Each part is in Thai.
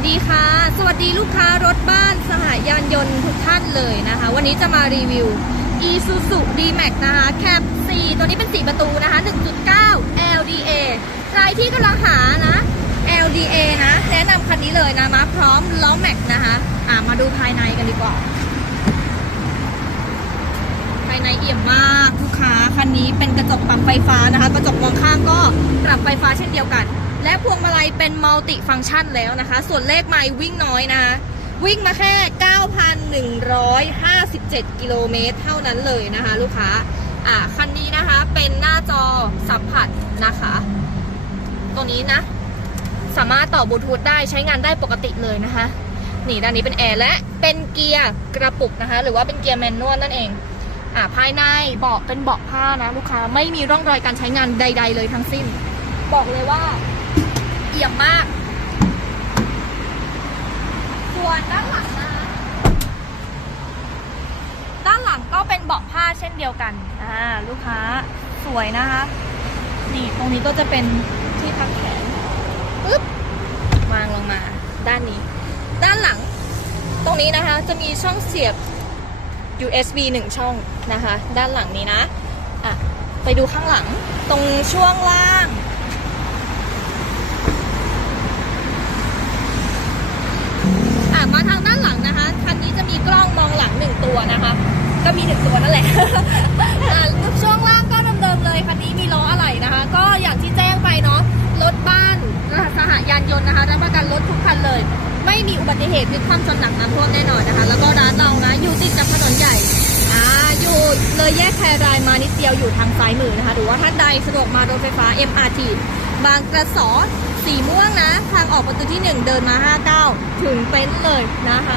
สดีค่ะ สวัสดีลูกค้ารถบ้านสหายานยนต์ทุกท่านเลยนะคะ วันนี้จะมารีวิว Isuzu D-Max นะคะแคป4ตัวนี้เป็น 4 ประตูนะคะ 1.9 LDA ใครที่กำลังหานะ LDA นะ แนะนำคันนี้เลยนะมาพร้อมล้อแม็กนะคะอ่ามาดูภายในกันดีกว่า ภายในเอี่ยมมากลูก จกปรับไฟฟ้านะคะ กระจกมองข้างก็ปรับไฟฟ้าเช่นเดียวกัน และพวงมาลัยเป็นมัลติฟังก์ชันแล้วนะคะ ส่วนเลขไมล์วิ่งน้อยนะคะวิ่งมาแค่ 9,157 กิโลเมตรเท่านั้นเลยนะคะ ลูกค้า อ่าคันนี้นะคะเป็นหน้าจอสัมผัสนะคะ ตัวนี้นะ สามารถต่อบลูทูธได้ใช้งานได้ปกติเลยนะคะ นี่ด้านนี้เป็นแอร์และเป็นเกียร์กระปุกนะคะ หรือว่าเป็นเกียร์แมนนวลนั่นเอง อ่าภายในเบาะเป็นเบาะผ้านะลูกค้าไม่มีร่องรอยการใช้งานใด ๆ เลยทั้งสิ้น บอกเลยว่าเอี่ยมมาก ส่วนด้านหลังนะด้านหลังก็เป็นเบาะผ้าเช่นเดียวกันอ่าลูกค้าสวยนะคะ นี่ตรงนี้ก็จะเป็นที่พักแขนปึ๊บวางลงมา ด้านนี้ ด้านหลัง ตรงนี้นะคะ จะมีช่องเสียบ USB 1 ช่องนะคะ ด้านหลังนี้นะอะไปดูข้างหลังตรงช่วงล่าง อะมาทางด้านหลังนะคะ คันนี้จะมีกล้องมองหลังหนึ่งตัวนะคะ ก็มีหนึ่งตัวนั่นแหละอะช่วงล่าง ม่มีอุบัติเหตุพลิกคว่ำชนหนักน้ำท่วมแน่นอนนะคะ แล้วก็ร้านเรานะอยู่ติดกับถนนใหญ่อ่าอยู่เลยแยกแครายมานิดเดียวอยู่ทางซ้ายมือนะคะ หรือว่าท่านใดสะดวกมารถไฟฟ้า MRT บางกระสอสีม่วงนะ ทางออกประตูที่ 1 เดินมา 59 ถึงเต็นท์เลยนะคะ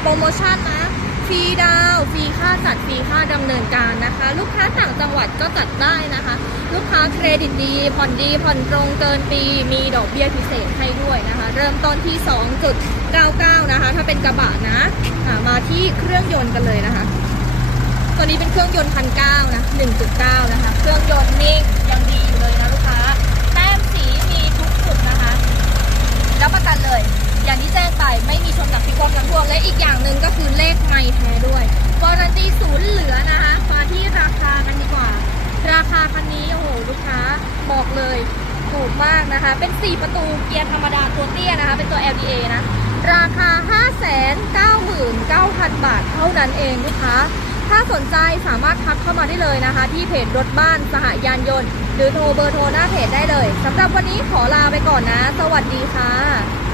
โปรโมชั่นนะฟรีดาวฟรีค่าจัดฟรีค่าดำเนินการนะคะ ลูกค้าต่างจังหวัดก็จัดได้นะคะ ลูก เครดิตดี ผ่อนดีผ่อนตรงเกินปี มีดอกเบี้ยพิเศษให้ด้วยนะคะ เริ่มต้นที่ 2.99 นะคะ ถ้าเป็นกระบะนะะมาที่เครื่องยนต์กันเลยนะคะ ตัวนี้เป็นเครื่องยนต์พันเก้านะ 1.9 นะคะ เครื่องยนต์นิ่งยังดีอยู่เลยนะลูกค้า แต้มสีมีทุกจุดนะคะ รับประกันเลย อย่างที่แจ้งไปไม่มีชนกับพิกความน้ำท่วมและอีกอย่างหนึ่งก็คือเลขไม่แท้ด้วยการันตีศูนย์เหลือนะคะ มาที่ราคากันดีกว่า ราคาคันนี้ บอกเลยถูกมากนะคะ เป็น 4 ประตูเกียร์ธรรมดาตัวเตี้ยนะคะ เป็นตัว LDA นะ ราคา 599,000 บาทเท่านั้นเองลูกค้า ถ้าสนใจสามารถทักเข้ามาได้เลยนะคะ ที่เพจรถบ้านสหยานยนต์ หรือโทรเบอร์โทรหน้าเพจได้เลยสำหรับวันนี้ขอลาไปก่อนนะ สวัสดีค่ะ